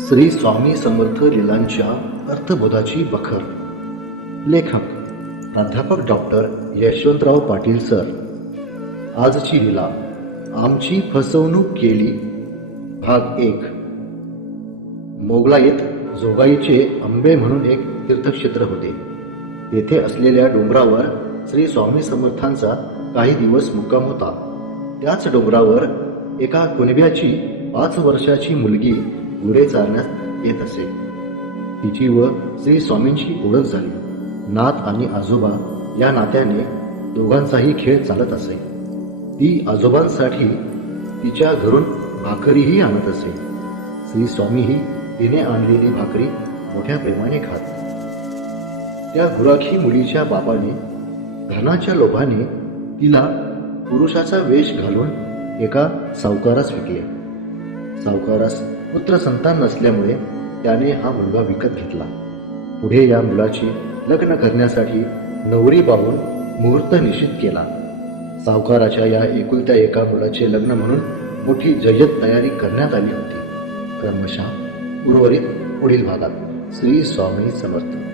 श्री स्वामी समर्थ लीलांच्या अर्थबोधाची बखर. लेखक प्राध्यापक डॉक्टर यशवंतराव पाटील सर. आजची लीला आमची फसवणूक केली भाग 1. मोगलाईत जोगाईचे आंबे म्हणून एक तीर्थक्षेत्र होते. तेथे असलेल्या डोंगरावर श्री स्वामी समर्थांचा काही दिवस मुक्काम होता. त्याच डोंगरावर एका कुणब्याची 5 वर्षाची मुलगी घोडे चालण्यास येत असे. तिची व श्री स्वामींची ओळख झाली. नात आणि आजोबा या नात्याने दोघांचाही खेळ चालत असे. ती आजोबांसाठी तिच्या घरून भाकरीही आणत असे. श्री स्वामीही तिने आणलेली भाकरी मोठ्या प्रेमाने खात. त्या गुराखी मुलीच्या बाबाने धनाच्या लोभाने तिला पुरुषाचा वेश घालून एका सावकारास विकले. सावकारास पुत्र संतान नसल्यामुळे त्याने हा मुलगा विकत घेतला. पुढे या मुलाचे लग्न करण्यासाठी नवरी पाहून मुहूर्त निश्चित केला. सावकाराच्या या एकुलत्या एका मुलाचे लग्न म्हणून मोठी जय्यत तयारी करण्यात आली होती. क्रमशः उर्वरित पुढील भागात. श्री स्वामी समर्थ.